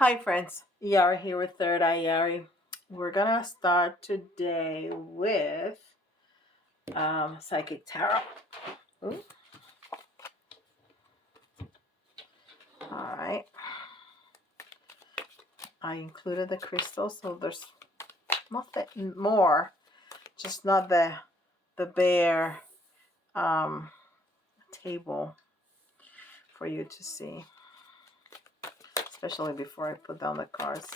Hi friends, Yari here with Third Eye Yari. We're gonna start today with Psychic Tarot. Ooh. Alright. I included the crystals, so there's nothing more. Just not the bare table for you to see. Especially before I put down the cards.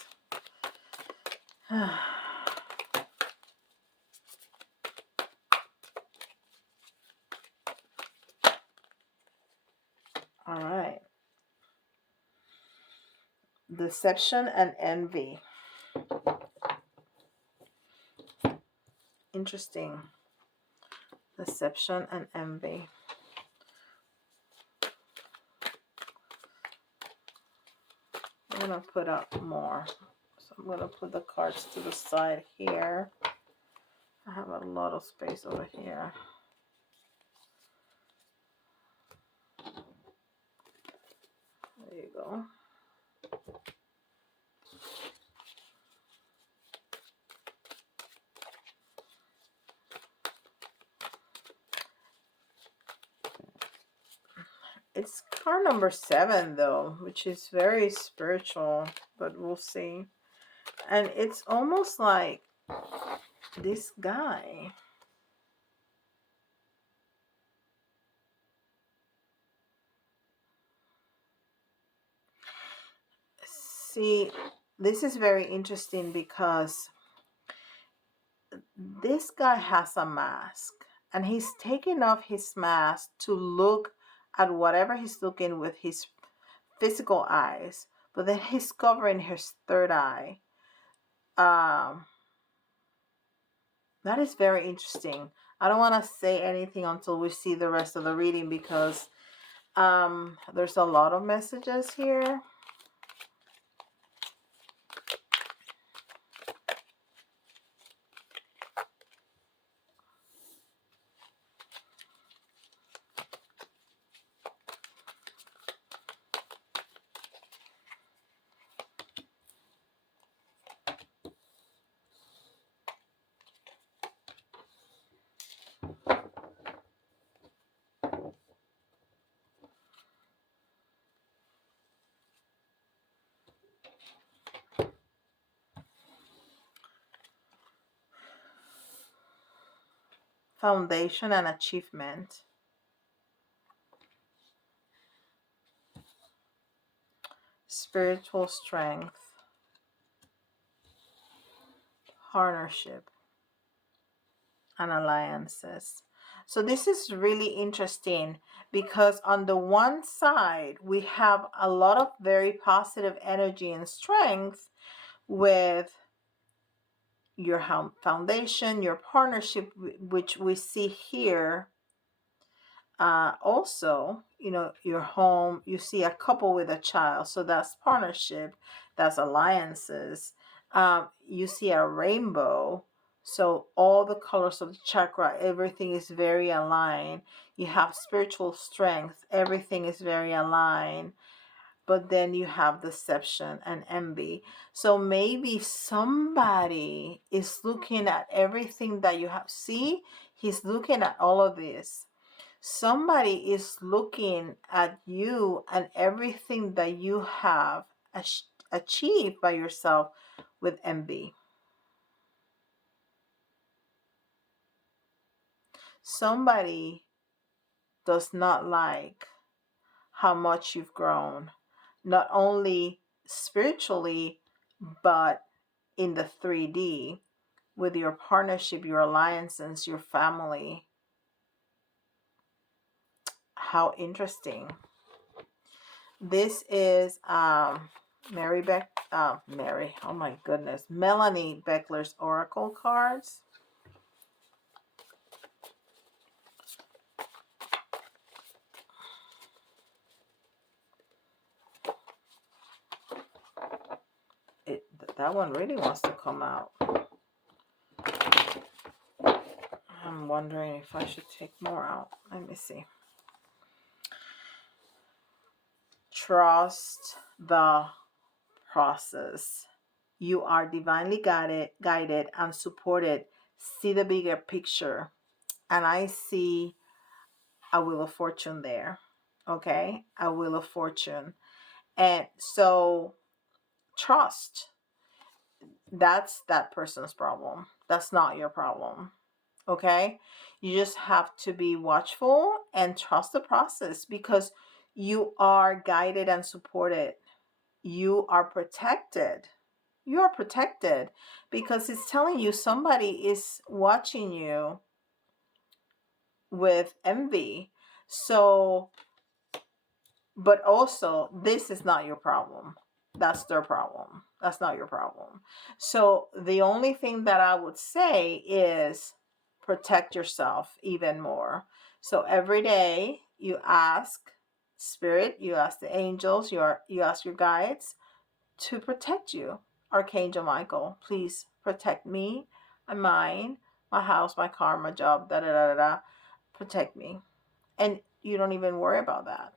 Alright. Deception and envy. Interesting. Deception and envy. I'm going to put up more. So I'm going to put the cards to the side here. I have a lot of space over here. There you go. It's card number 7 though, which is very spiritual, but we'll see. And it's almost like this guy. See, this is very interesting because this guy has a mask and he's taking off his mask to look at whatever he's looking with his physical eyes, but then he's covering his third eye. That is very interesting. I don't want to say anything until we see the rest of the reading because there's a lot of messages here. Foundation and achievement. Spiritual strength. Partnership and alliances. So this is really interesting because on the one side we have a lot of very positive energy and strength with your foundation, your partnership, which we see here. Also, you know, your home, you see a couple with a child, so that's partnership, that's alliances. You see a rainbow, so all the colors of the chakra, everything is very aligned. You have spiritual strength, everything is very aligned. But then you have deception and envy. So maybe somebody is looking at everything that you have. See, he's looking at all of this. Somebody is looking at you and everything that you have achieved by yourself with envy. Somebody does not like how much you've grown, not only spiritually, but in the 3D with your partnership, your alliances, your family. How interesting. This is Melanie Becker's Oracle cards. That one really wants to come out. I'm wondering if I should take more out. Let me see. Trust the process. You are divinely guided and supported. See the bigger picture. And I see a wheel of fortune there. Okay? A wheel of fortune. And so trust. That's that person's problem. That's not your problem. Okay? You just have to be watchful and trust the process, because you are guided and supported. You are protected. You are protected because it's telling you somebody is watching you with envy. So, but also, this is not your problem. That's their problem. That's not your problem. So the only thing that I would say is protect yourself even more. So every day you ask spirit, you ask the angels, you ask your guides to protect you. Archangel Michael, please protect me and mine, my house, my car, my job, da da da da da. Protect me. And you don't even worry about that.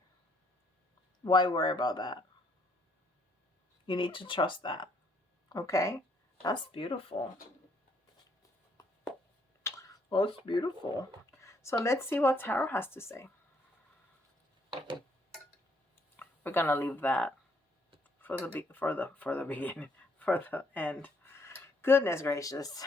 Why worry about that? You need to trust that. Okay? That's beautiful. Well, it's beautiful. So let's see what Tarot has to say. We're gonna leave that for the beginning, for the end. Goodness gracious.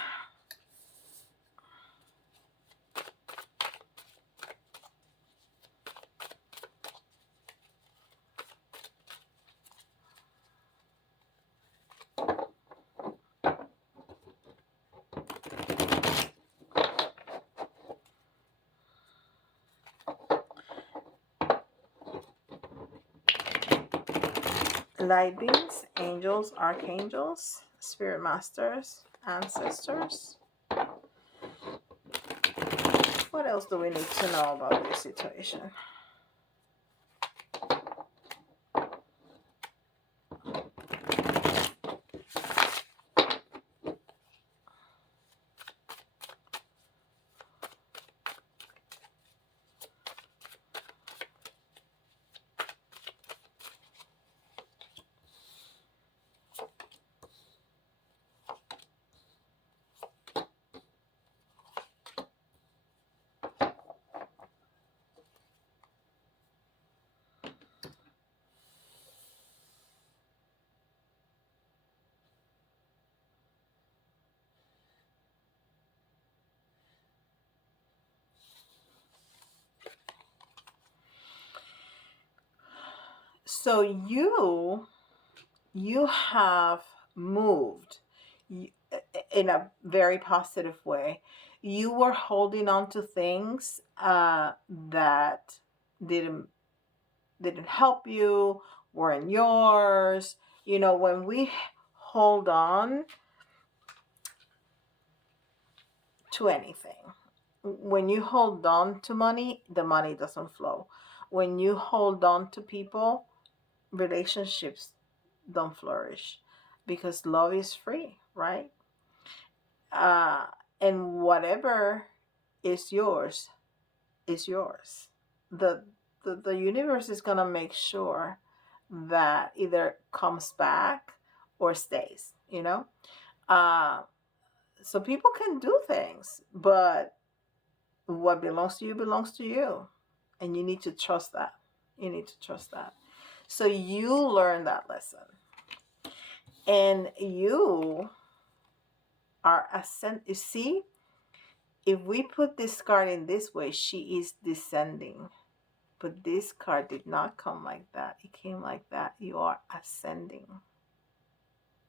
Light beings, angels, archangels, spirit masters, ancestors. What else do we need to know about this situation? So you have moved in a very positive way. You were holding on to things that didn't help you, weren't yours. You know, when we hold on to anything, when you hold on to money, the money doesn't flow. When you hold on to people, relationships don't flourish, because love is free, right? uh, and whatever is yours is yours. The universe is gonna make sure that either comes back or stays, you know. So people can do things, but what belongs to you belongs to you, and you need to trust that. You need to trust that. So you learn that lesson, and you are ascend. You see, if we put this card in this way, she is descending. But this card did not come like that. It came like that. You are ascending.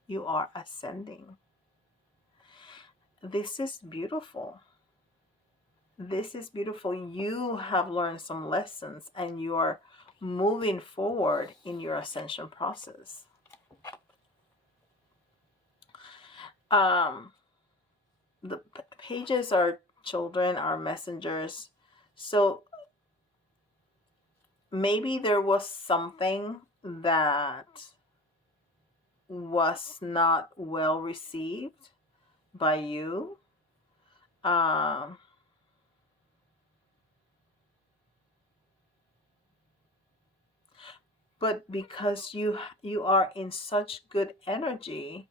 You are ascending. This is beautiful. This is beautiful. You have learned some lessons and you are moving forward in your ascension process. The pages are children, are messengers. So maybe there was something that was not well received by you. Um, but because you are in such good energy,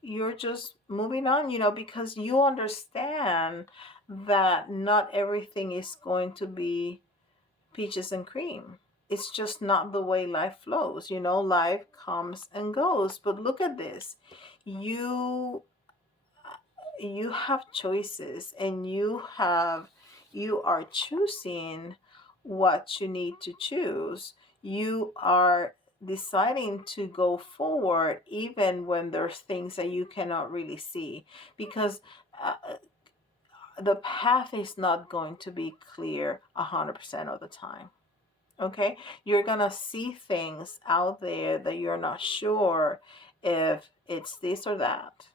you're just moving on, because you understand that not everything is going to be peaches and cream. It's just not the way life flows. Life comes and goes. But look at this. You you have choices, and you are choosing what you need to choose. You are deciding to go forward even when there's things that you cannot really see, because uh, the path is not going to be clear 100% of the time. Okay, you're gonna see things out there that you're not sure if it's this or that,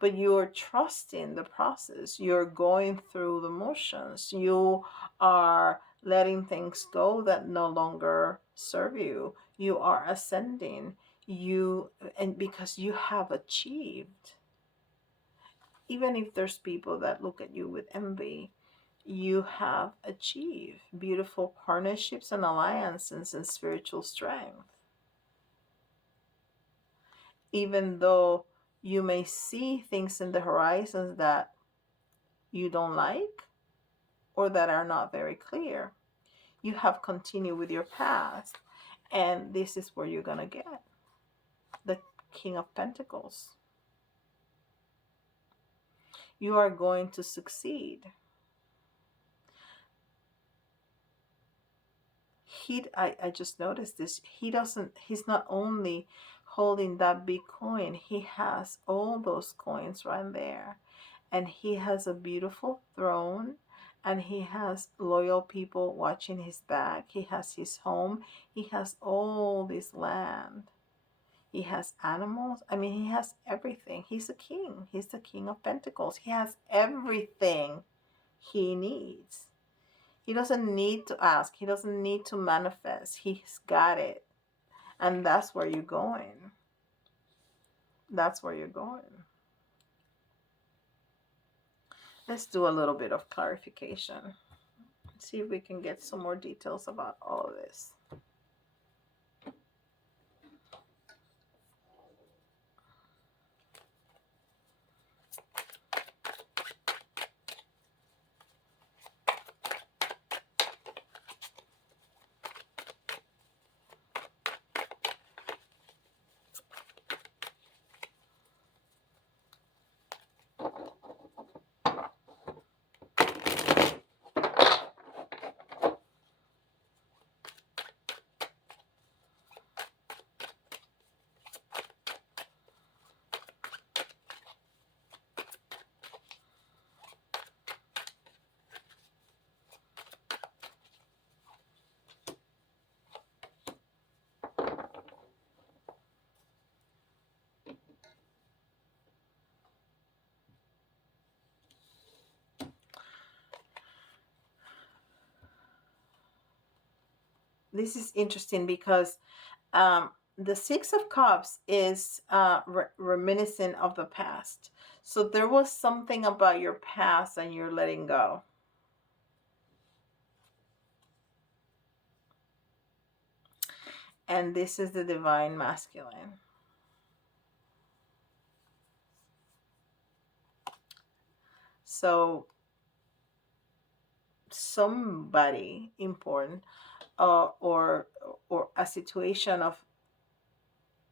but you're trusting the process. You're going through the motions. You are letting things go that no longer serve you. You are ascending. And because you have achieved, even if there's people that look at you with envy, you have achieved beautiful partnerships and alliances and spiritual strength. Even though you may see things in the horizons that you don't like or that are not very clear, you have continued with your path. And this is where you're going to get the King of Pentacles. You are going to succeed. I just noticed this. He's not only holding that big coin, he has all those coins right there. And he has a beautiful throne, and he has loyal people watching his back. He has his home. He has all this land. He has animals. I mean, he has everything. He's a king. He's the King of Pentacles. He has everything he needs. He doesn't need to ask. He doesn't need to manifest. He's got it. And that's where you're going. That's where you're going. Let's do a little bit of clarification. See if we can get some more details about all of this. This is interesting because the Six of Cups is reminiscent of the past. So there was something about your past and you're letting go. And this is the Divine Masculine. So somebody important or a situation of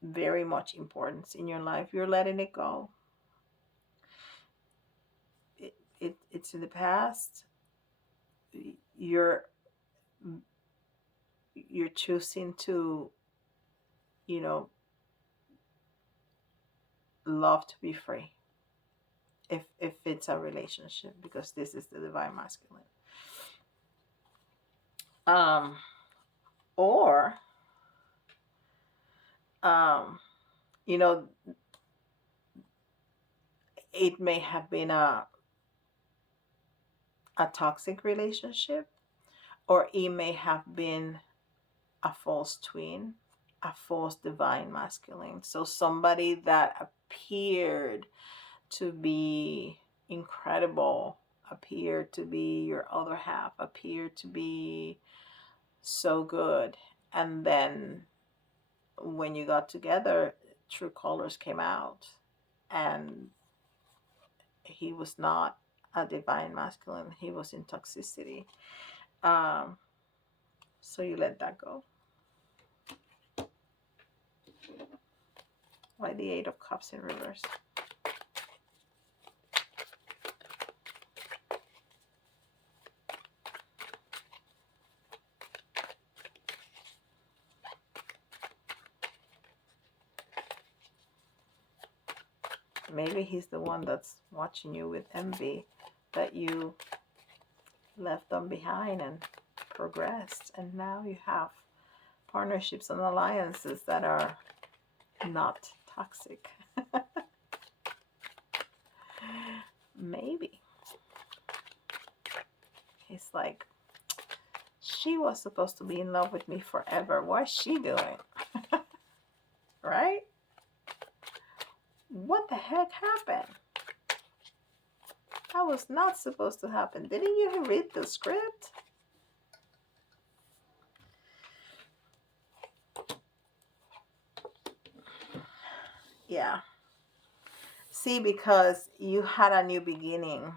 very much importance in your life, you're letting it go. It's in the past. You're choosing to, love to be free. If it's a relationship, because this is the Divine Masculine. Or it may have been a toxic relationship, or it may have been a false twin, a false Divine Masculine. So somebody that appeared to be incredible, appeared to be your other half, appeared to be so good, And then when you got together, true colors came out, and he was not a divine masculine. He was in toxicity. Um, so you let that go. Why the Eight of Cups in reverse? Maybe he's the one that's watching you with envy, that you left them behind and progressed, and now you have partnerships and alliances that are not toxic. Maybe he's like, she was supposed to be in love with me forever. What's she doing? Right? What the heck happened? That was not supposed to happen. Didn't you read the script? Yeah. See, because you had a new beginning.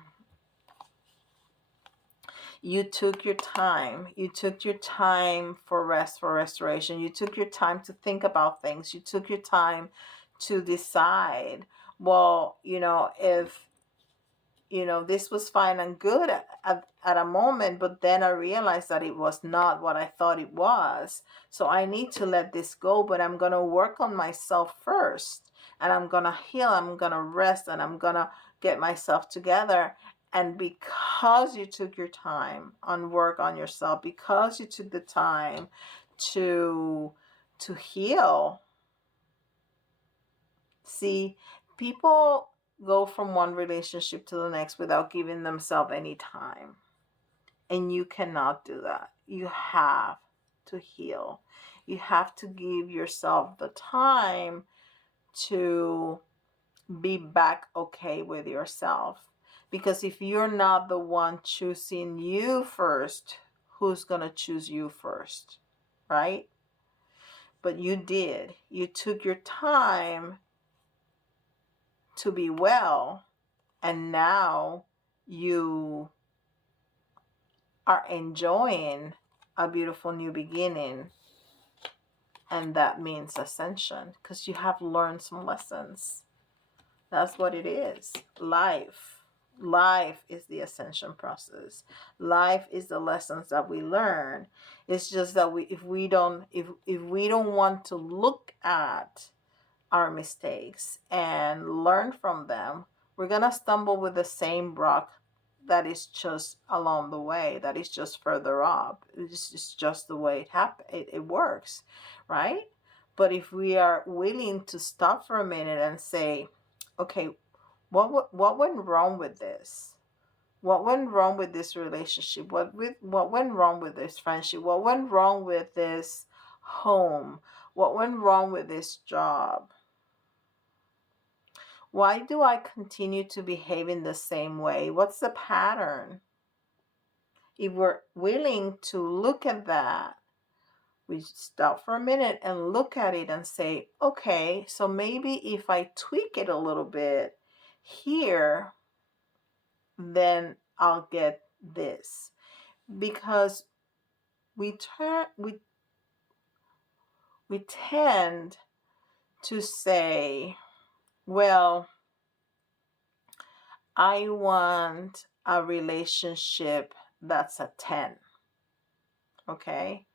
You took your time. You took your time for rest, for restoration. You took your time to think about things. You took your time to decide. Well, if this was fine and good at a moment, but then I realized that it was not what I thought it was. So I need to let this go, but I'm going to work on myself first, and I'm going to heal. I'm going to rest, and I'm going to get myself together. And because you took your time on work on yourself, because you took the time to heal. See, people go from one relationship to the next without giving themselves any time. And you cannot do that. You have to heal. You have to give yourself the time to be back okay with yourself. Because if you're not the one choosing you first, who's going to choose you first? Right? But you did. You took your time to be well, and now you are enjoying a beautiful new beginning, and that means ascension, because you have learned some lessons. That's what it is. Life is the ascension process. Life is the lessons that we learn. It's just that if we don't want to look at our mistakes and learn from them, we're gonna stumble with the same rock that is just along the way, that is just further up. It's just the way it works, right? But if we are willing to stop for a minute and say, okay, what went wrong with this? What went wrong with this relationship? What went wrong with this friendship? What went wrong with this home? What went wrong with this job? Why do I continue to behave in the same way? What's the pattern? If we're willing to look at that, we stop for a minute and look at it and say, okay, so maybe if I tweak it a little bit here, then I'll get this. Because we tend to say, well, I want a relationship that's a 10. Okay?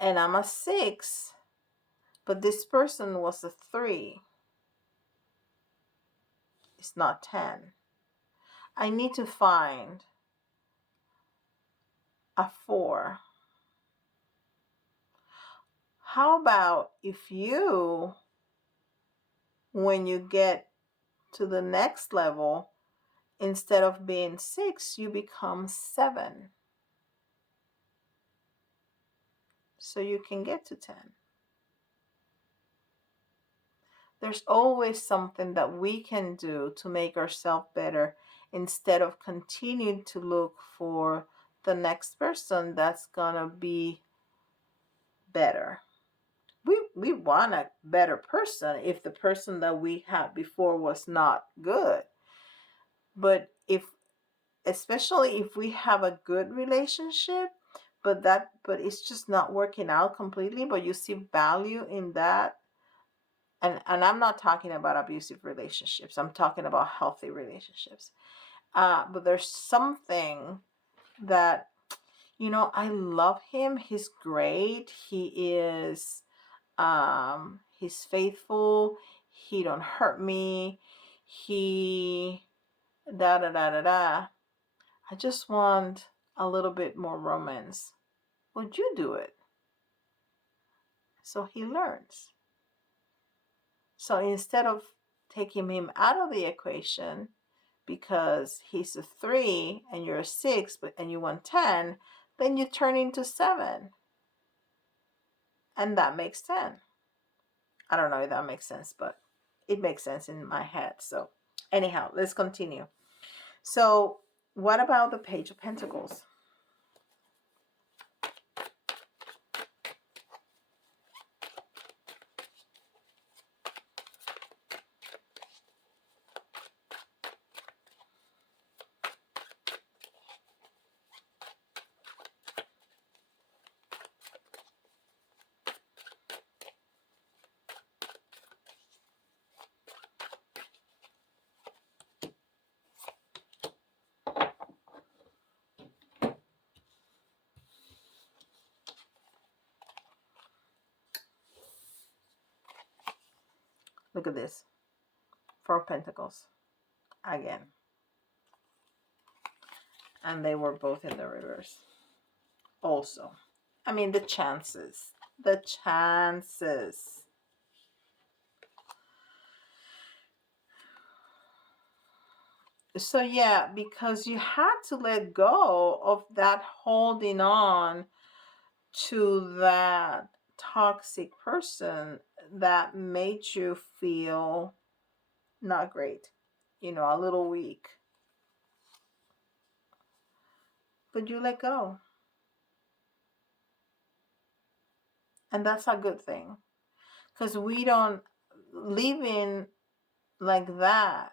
And I'm a 6, but this person was a 3. It's not 10. I need to find a 4. How about if you, when you get to the next level, instead of being 6, you become 7. So you can get to 10. There's always something that we can do to make ourselves better, instead of continuing to look for the next person that's gonna be better. We want a better person if the person that we had before was not good. But if, especially if we have a good relationship, but it's just not working out completely, but you see value in that. And I'm not talking about abusive relationships. I'm talking about healthy relationships. But there's something that, I love him. He's great. He's faithful. He don't hurt me. He da da da da da. I just want a little bit more romance. Would you do it? So he learns. So instead of taking him out of the equation because he's a 3 and you're a 6, and you want 10, then you turn into 7. And that makes 10. I don't know if that makes sense, but it makes sense in my head. So anyhow, let's continue. So what about the Page of Pentacles? Look at this. 4 of Pentacles. Again. And they were both in the reverse. Also. I mean, the chances. The chances. So yeah, because you had to let go of that holding on to that toxic person that made you feel not great, a little weak. But you let go. And that's a good thing. Because we don't live in like that,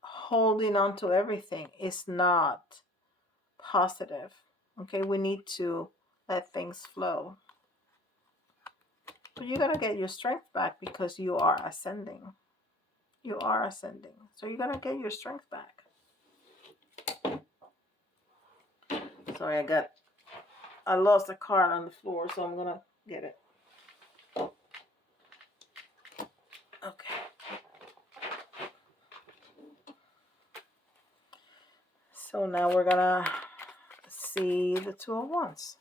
holding on to everything is not positive. Okay, we need to let things flow. But you gotta get your strength back because you are ascending. You are ascending. So you're gonna get your strength back. Sorry, I lost a card on the floor, so I'm gonna get it. Okay. So now we're gonna see the Two of Wands.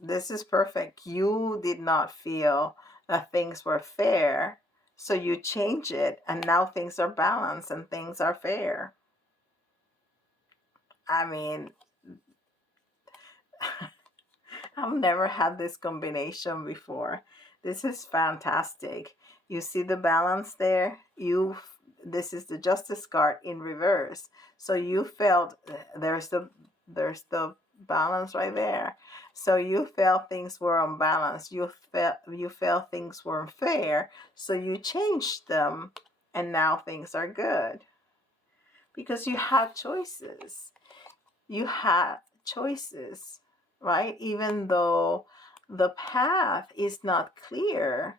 This is perfect. You did not feel that things were fair, so you change it, and now things are balanced and things are fair. I mean, I've never had this combination before. This is fantastic. You see the balance there? This is the Justice card in reverse. So you felt there's the balance right there. So you felt things were unbalanced. You felt things were unfair. So you changed them, and now things are good. Because you had choices. You had choices, right? Even though the path is not clear,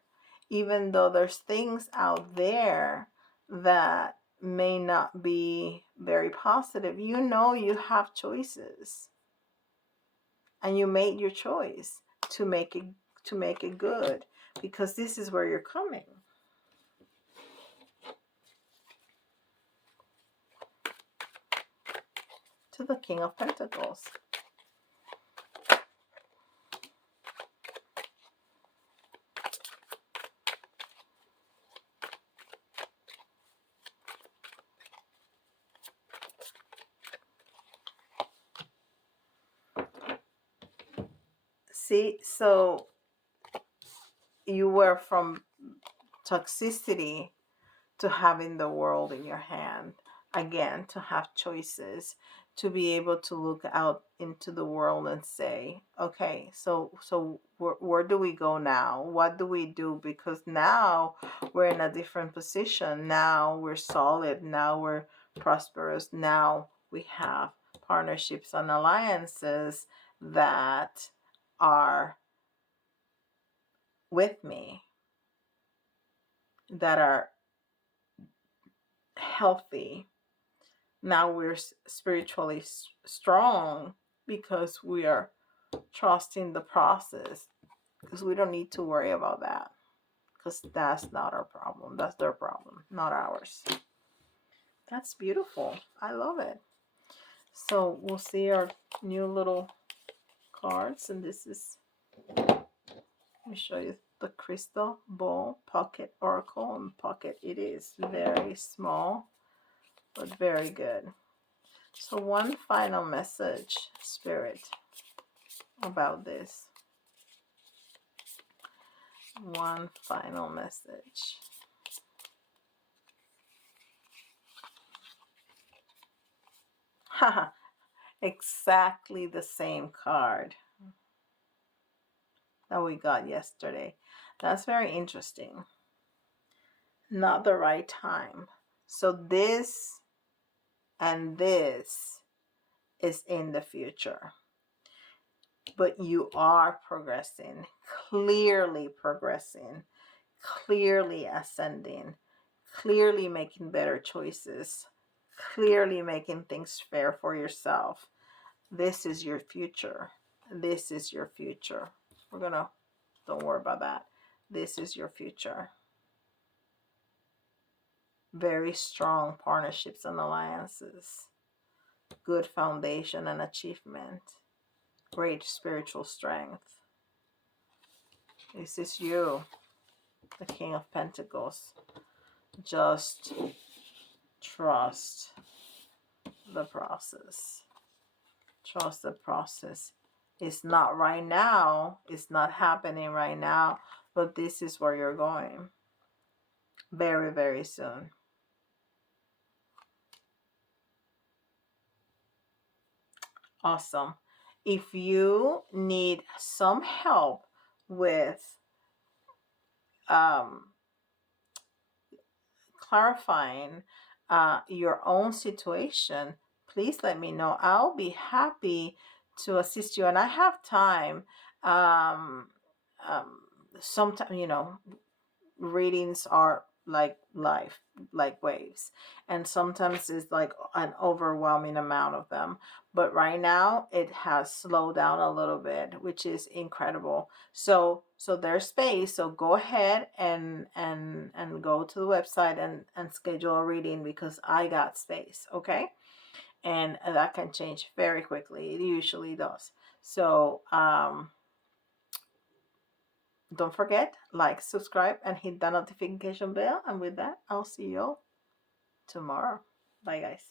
even though there's things out there that may not be very positive, you have choices. And you made your choice to make it good, because this is where you're coming. To the King of Pentacles. See, so you were from toxicity to having the world in your hand. Again, to have choices, to be able to look out into the world and say, okay, so where do we go now? What do we do? Because now we're in a different position. Now we're solid. Now we're prosperous. Now we have partnerships and alliances that are with me, that are healthy. Now we're spiritually strong because we are trusting the process, because we don't need to worry about that, because that's not our problem. That's their problem, not ours. That's beautiful. I love it. So we'll see our new little cards, and this is, let me show you the crystal ball pocket oracle, and pocket it is, very small but very good. So one final message, Spirit, about this. One final message. Haha, exactly the same card that we got yesterday. That's very interesting. Not the right time. So this and this is in the future. But you are progressing, clearly progressing, clearly ascending, clearly making better choices, clearly making things fair for yourself. This is your future. This is your future. Don't worry about that. This is your future. Very strong partnerships and alliances. Good foundation and achievement. Great spiritual strength. This is you, the King of Pentacles. Just trust the process. Trust the process. It's not right now. It's not happening right now. But this is where you're going. Very, very soon. Awesome. If you need some help with clarifying your own situation, please let me know. I'll be happy to assist you. And I have time. Sometimes, readings are like life, like waves, and sometimes it's like an overwhelming amount of them, but right now it has slowed down a little bit, which is incredible. So there's space, so go ahead and go to the website and schedule a reading, because I got space. Okay, and that can change very quickly. It usually does. So don't forget, like, subscribe, and hit that notification bell. And with that, I'll see you all tomorrow. Bye, guys.